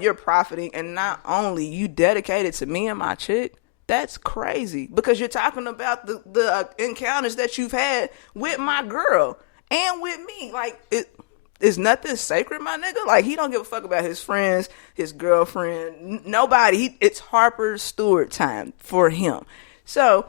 you're profiting, and not only you dedicated to me and my chick. That's crazy because you're talking about the encounters that you've had with my girl and with me. Like it is nothing sacred, my nigga. Like he don't give a fuck about his friends, his girlfriend, nobody. It's Harper Steward time for him. So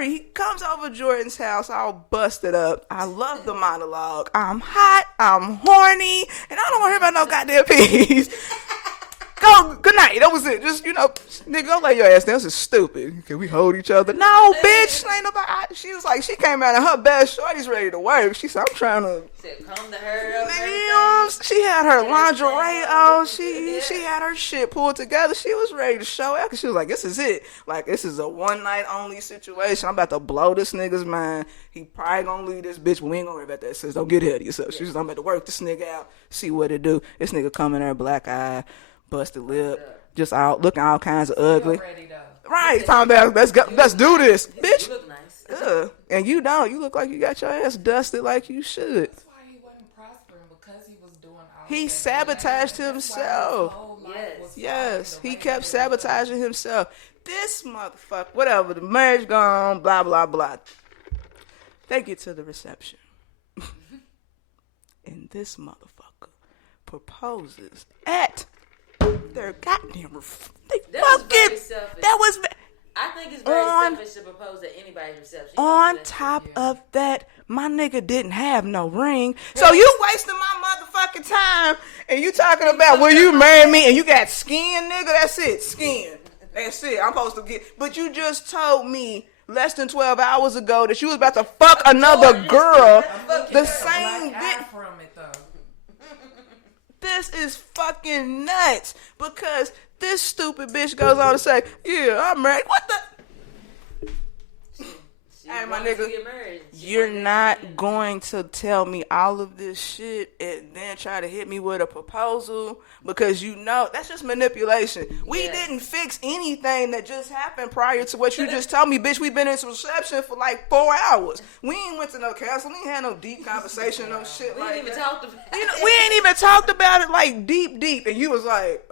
he comes over Jordan's house all busted up. I love the monologue. I'm hot, I'm horny, and I don't want to hear about no goddamn peace. Go, good night. That was it. Just, nigga, go lay your ass down. This is stupid. Can we hold each other? No, bitch. Ain't nobody. She was like, she came out in her best. Shorty's ready to work. She said, I'm trying to. Come to her up. She had her lingerie on. She had her shit pulled together. She was ready to show out because she was like, this is it. Like, this is a one night only situation. I'm about to blow this nigga's mind. He probably gonna leave this bitch, but we ain't gonna worry about that, sis. Don't get ahead of yourself. She was, I'm about to work this nigga out, see what it do. This nigga coming there, black eye, busted lip, just out looking all kinds of ugly. Right, talking about let's do this, bitch. You look nice. Yeah, and you don't. You look like you got your ass dusted like you should. That's why he wasn't prospering because he was doing all. He sabotaged himself. Yes, he kept sabotaging himself. This motherfucker, whatever. The marriage gone, blah blah blah. They get to the reception, and this motherfucker proposes at their goddamn that was I think it's very selfish to propose at anybody's reception. On top of that, my nigga didn't have no ring. So you wasting my motherfucking time and you talking about will you marry me and you got skin, nigga? That's it. Skin. That's it. I'm supposed to get, but you just told me less than 12 hours ago that you was about to fuck another girl. The same dick. This is fucking nuts because this stupid bitch goes on to say, yeah, I'm married. What the? Hey, my nigga, you're not going to tell me all of this shit and then try to hit me with a proposal because that's just manipulation. We didn't fix anything that just happened prior to what you just told me, bitch. We've been in reception for like 4 hours. We ain't went to no counseling. We ain't had no deep conversation, no shit like that. We ain't even talked about it like deep. And you was like,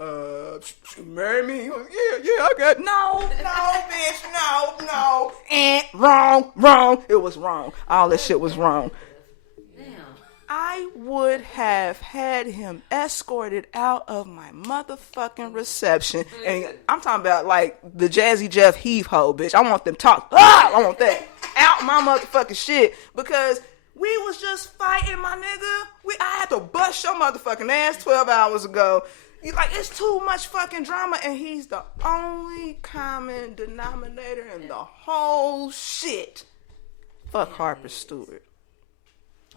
marry me? Was, yeah, I got no, bitch, no. And wrong. It was wrong. All this shit was wrong. I would have had him escorted out of my motherfucking reception. And I'm talking about like the Jazzy Jeff Heath hole, bitch. I want them talk. I want that out my motherfucking shit because we was just fighting, my nigga. I had to bust your motherfucking ass 12 hours ago. It's too much fucking drama, and he's the only common denominator in the whole shit. Fuck Harper Steward.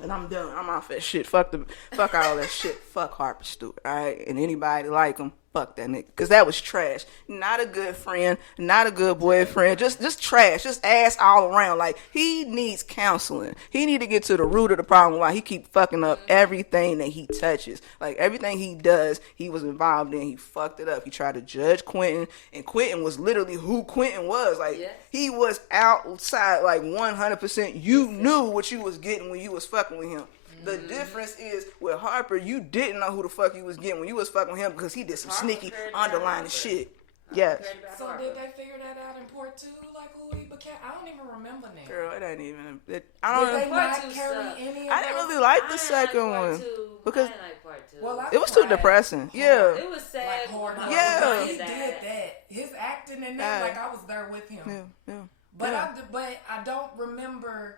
And I'm done. I'm off that shit. Fuck all that shit. Fuck Harper Steward, alright? And anybody like him, fuck that nigga. Because that was trash. Not a good friend. Not a good boyfriend. Just trash. Just ass all around. Like, he needs counseling. He need to get to the root of the problem why he keep fucking up everything that he touches. Like, everything he does, he was involved in. He fucked it up. He tried to judge Quentin. And Quentin was literally who Quentin was. Like, he was outside, like, 100%. You knew what you was getting when you was fucking with him. The difference is with Harper, you didn't know who the fuck you was getting when you was fucking with him because he did some sneaky underlining shit. Yes. So did they figure that out in part 2? Like who he became? I don't even remember now. Girl, it ain't even. Did they not carry any of I didn't really like the second one because part 2. Well, it was too depressing. Yeah. It was sad. Yeah. He did that. His acting in that, like I was there with him. Yeah. But I don't remember.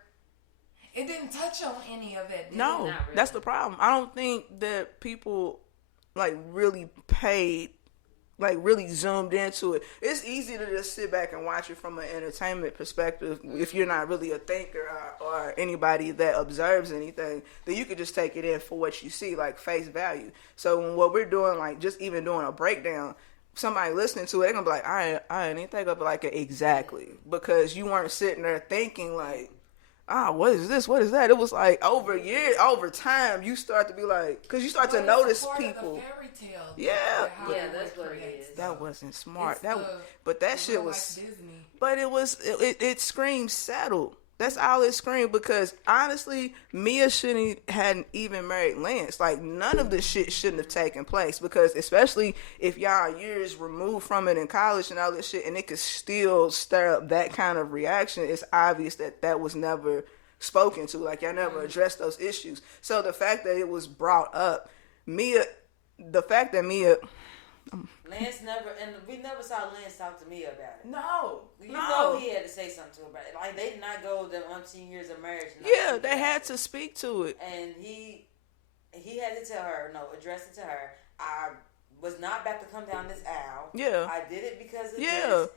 It didn't touch on any of it. No, really. That's the problem. I don't think that people really paid, really zoomed into it. It's easy to just sit back and watch it from an entertainment perspective. If you're not really a thinker or anybody that observes anything, then you could just take it in for what you see, like face value. So what we're doing, just even doing a breakdown, somebody listening to it, they're gonna be like, I didn't think of it like it exactly because you weren't sitting there thinking like, what is this? What is that? It was like over years, over time, you start to be like, because you start to notice people. Of the fairy tale, that's what it is. That wasn't smart. But that shit was. Like Disney. But it screamed settled. That's all it screamed, because honestly, Mia hadn't even married Lance. Like, none of this shit shouldn't have taken place, because especially if y'all are years removed from it in college and all this shit, and it could still stir up that kind of reaction, it's obvious that was never spoken to. Like, y'all never addressed those issues. So the fact that it was brought up, Lance never, and we never saw Lance talk to me about it. No. You know he had to say something to her about it. Like, they did not go the 18 years of marriage. Yeah, they had to speak to it. And he had to tell her, address it to her. I was not about to come down this aisle. Yeah. I did it because of this.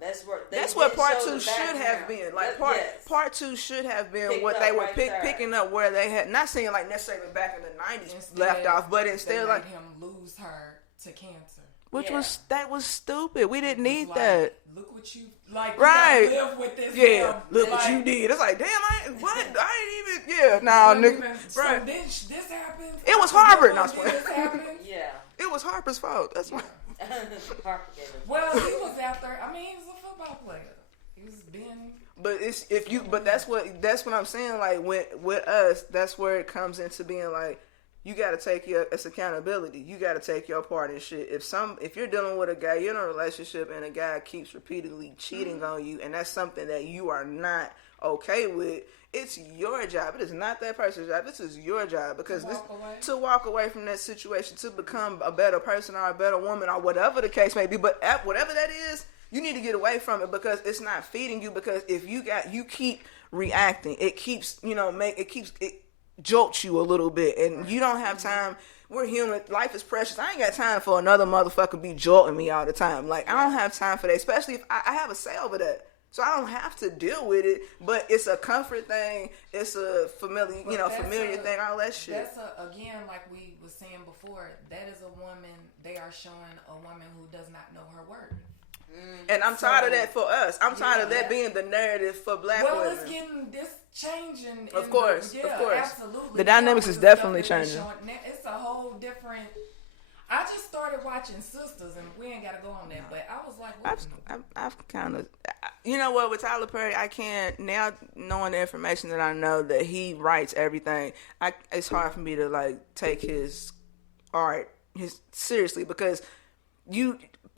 Let's work. That's what part 2 should have been. Like, part 2 should have been what they were picking up where they had, not saying like necessarily back in the 90s left off, but instead like him lose her to cancer. Which was stupid. We didn't need that. Look what you live with this. Yeah, look what you did. It's like, damn, I ain't even. Nigga. So this happened. It was Harper. Yeah. It was Harper's fault. That's why. Well, he was out there. I mean, he was a football player. He was being. But that's what I'm saying. Like with us, that's where it comes into being like, you got to take it's accountability. You got to take your part in shit. If you're dealing with a guy, you're in a relationship, and a guy keeps repeatedly cheating on you, and that's something that you are not okay with, it's your job. It is not that person's job. This is your job, because to walk away from that situation, to become a better person or a better woman or whatever the case may be. But whatever that is, you need to get away from it, because it's not feeding you. Because if you keep reacting, it keeps it jolts you a little bit, and you don't have time. We're human. Life is precious. I ain't got time for another motherfucker be jolting me all the time. Like, I don't have time for that, especially if I have a say over that. So I don't have to deal with it, but it's a comfort thing. It's a familiar thing, all that shit. That's again, like we was saying before, that is a woman, they are showing a woman who does not know her worth. And I'm tired of that for us. I'm tired of that being the narrative for black women. Well, it's getting this changing. Of course. Absolutely. The dynamics is definitely changing. It's a whole different. I just started watching Sisters, and we ain't got to go on that, but I was like, I've kind of, you know what, with Tyler Perry, I can't, now knowing the information that I know that he writes everything, it's hard for me to like take his art seriously, because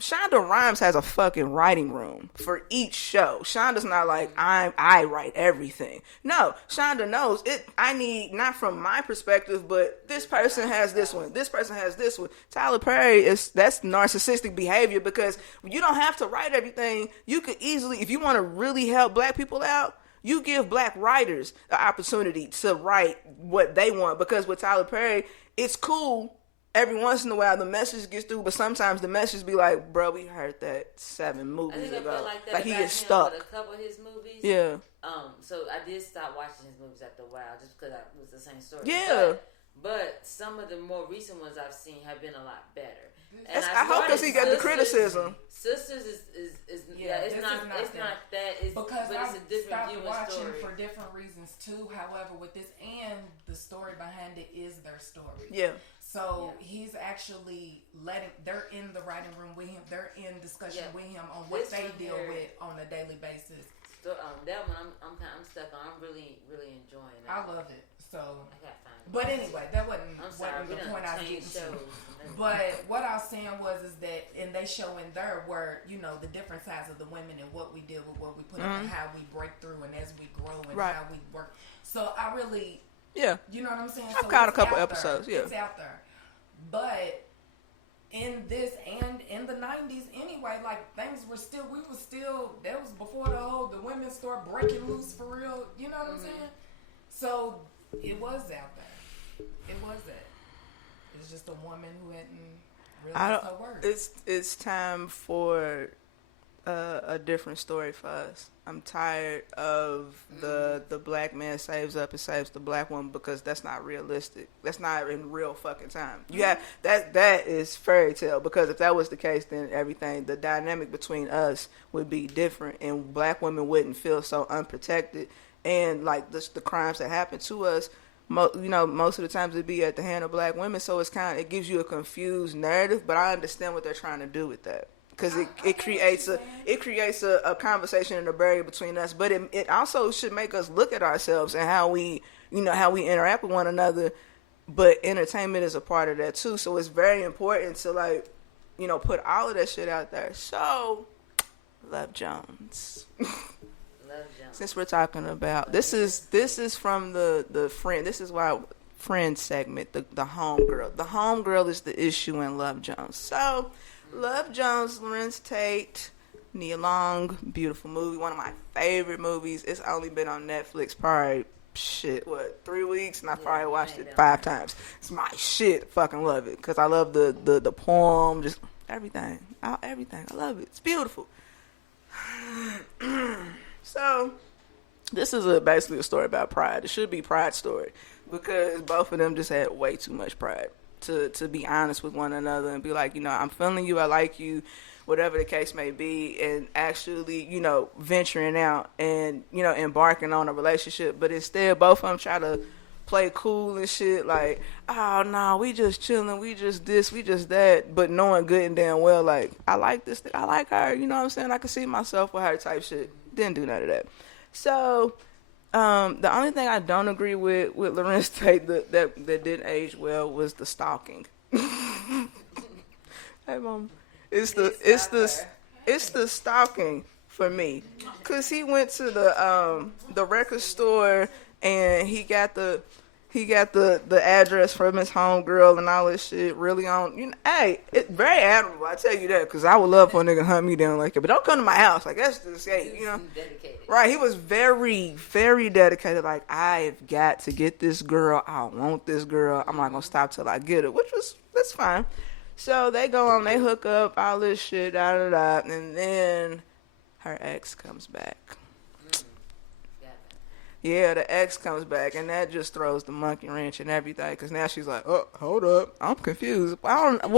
Shonda Rhimes has a fucking writing room for each show. Shonda's not like, I write everything. No, Shonda knows it. I need, not from my perspective, but this person has this one. This person has this one. Tyler Perry, that's narcissistic behavior, because you don't have to write everything. You could easily, if you want to really help black people out, you give black writers the opportunity to write what they want. Because with Tyler Perry, it's cool. Every once in a while, the message gets through, but sometimes the message be like, "Bro, we heard that 7 movies ago." I feel like that like he gets him stuck. With a couple of his movies. Yeah. So I did stop watching his movies after a while, just because it was the same story. Yeah. But some of the more recent ones I've seen have been a lot better. And I hope because he got the criticism. Sisters is it's not that. It's because but it's a different stopped viewing watching story for different reasons too. However, with this, and the story behind it is their story. Yeah. So he's actually they're in the writing room with him. They're in discussion with him on what they deal with on a daily basis. So, that one I'm stuck on. I'm really enjoying that. I love it. So, I gotta find it. But anyway, that wasn't the point I was getting to. But what I was saying is that, and they show in there where, the different sides of the women and what we deal with, what we put up, and how we break through, and as we grow, and how we work. So I really, you know what I'm saying? I've caught a couple episodes. Yeah, it's out there. But in this and in the 90s anyway, like things were still, that was before the women start breaking loose for real. You know what I'm saying? So it was out there. It was that. It's just a woman who hadn't realized her worth. It's time for a different story for us. I'm tired of the black man saves up and saves the black woman, because that's not realistic. That's not in real fucking time. You have that is fairy tale, because if that was the case, then the dynamic between us would be different, and black women wouldn't feel so unprotected, and like the crimes that happen to us, most of the times it'd be at the hand of black women. So it gives you a confused narrative, but I understand what they're trying to do with that. because it creates a conversation and a barrier between us. But it also should make us look at ourselves and how we interact with one another. But entertainment is a part of that too. So it's very important to like, put all of that shit out there. So, Love Jones. Since we're talking about this is from the friend. This is why friend segment. The homegirl. The homegirl is the issue in Love Jones. So. Love Jones, Lorenz Tate, Nia Long, beautiful movie, one of my favorite movies. It's only been on Netflix probably 3 weeks, and I probably watched it 5 times. It's my shit. Fucking love it because I love the poem, just everything. I love it. It's beautiful. So this is basically a story about pride. It should be Pride's story because both of them just had way too much pride. To be honest with one another and be like, I'm feeling you, I like you, whatever the case may be, and actually, venturing out and, embarking on a relationship. But instead, both of them try to play cool and shit, like, oh, no, we just chilling, we just this, we just that, but knowing good and damn well, like, I like this, I like her, you know what I'm saying? I can see myself with her type shit. Didn't do none of that. So... the only thing I don't agree with Lorenz Tate that didn't age well was the stalking. Hey, Mom, it's the stalking for me, cause he went to the record store and he got the address from his homegirl and all this shit. Really on, hey, it's very admirable. I tell you that, cause I would love for a nigga to hunt me down like that. But don't come to my house, like that's just dedicated. Right? He was very, very dedicated. Like, I've got to get this girl. I want this girl. I'm not gonna stop till I get her, that's fine. So they go on, they hook up, all this shit, and then her ex comes back. Yeah, the ex comes back, and that just throws the monkey wrench and everything, because now she's like, oh, hold up, I'm confused.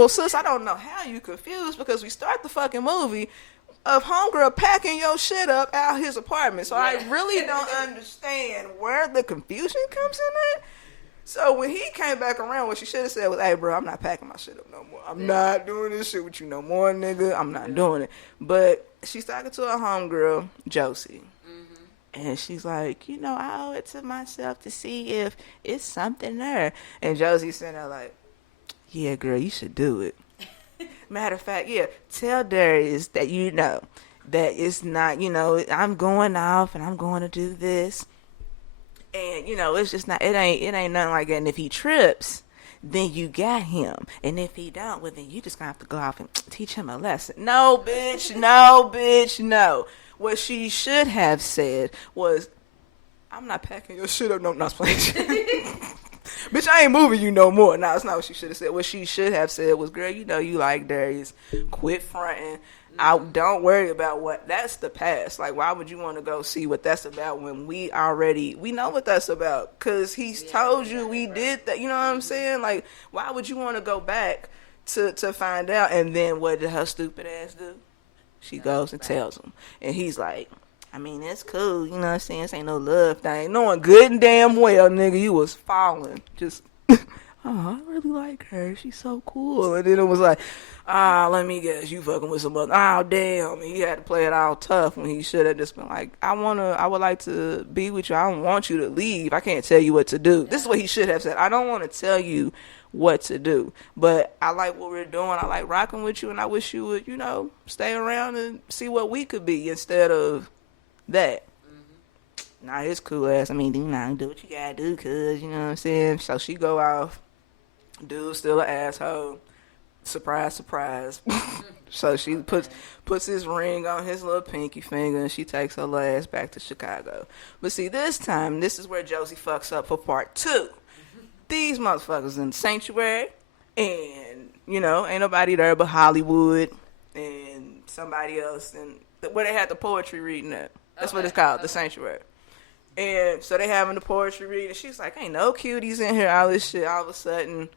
Sis, I don't know how you confused, because we start the fucking movie of homegirl packing your shit up out his apartment, so I really don't understand where the confusion comes in at. So when he came back around, what she should have said was, hey, bro, I'm not packing my shit up no more. I'm not doing this shit with you no more, nigga. I'm not doing it. But she's talking to her homegirl, Josie. And she's like, I owe it to myself to see if it's something there. And Josie's sitting there like, yeah, girl, you should do it. Matter of fact, yeah, tell Darius that that it's not, I'm going off and I'm going to do this. And, it's just not, it ain't nothing like that. And if he trips, then you got him. And if he don't, well, then you just gonna have to go off and teach him a lesson. No, bitch, no. What she should have said was, I'm not packing your shit up. No, not playing shit. Bitch, I ain't moving you no more. No, that's not what she should have said. What she should have said was, girl, you like Darius. Quit fronting. Don't worry about what. That's the past. Like, why would you want to go see what that's about when we know what that's about? Because he's told you we did that. You know what I'm saying? Like, why would you want to go back to find out? And then what did her stupid ass do? She goes and tells him. And he's like, I mean, it's cool. You know what I'm saying? This ain't no love thing. Knowing good and damn well, nigga, you was falling. Just, oh, I really like her. She's so cool. And then it was like, let me guess, you fucking with some other. Oh, damn. And he had to play it all tough when he should have just been like, I would like to be with you. I don't want you to leave. I can't tell you what to do. This is what he should have said. I don't want to tell you what to do, but I like what we're doing. I like rocking with you, and I wish you would, stay around and see what we could be instead of that. Nah, his cool ass. I mean, do what you gotta do, cuz, you know what I'm saying? So she go off. Dude's still an asshole. Surprise, surprise. So she puts his ring on his little pinky finger, and she takes her ass back to Chicago. But see, this time, this is where Josie fucks up for part 2. These motherfuckers in the sanctuary, and, ain't nobody there but Hollywood and somebody else, and where they had the poetry reading at. That's what it's called, the sanctuary. And so they having the poetry reading. She's like, ain't no cuties in here, all this shit. All of a sudden,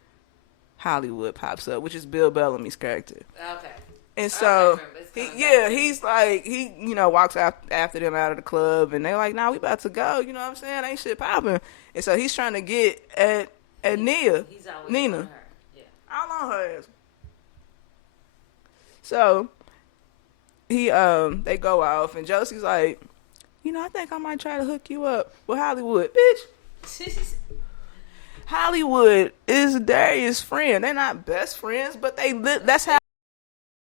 Hollywood pops up, which is Bill Bellamy's character. Okay. And so, he's like, he walks after them out of the club, and they're like, nah, we about to go, you know what I'm saying? Ain't shit popping. And so he's trying to get at Nina. He's always Nina. on her. Yeah. All on her ass. So they go off, and Josie's like, you know, I think I might try to hook you up with Hollywood, bitch. Hollywood is Darius' friend. They're not best friends, but that's how